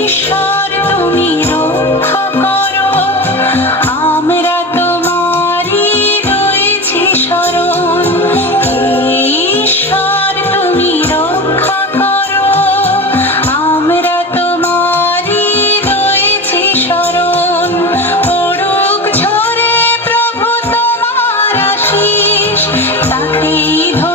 ঈশ্বর তুমি ती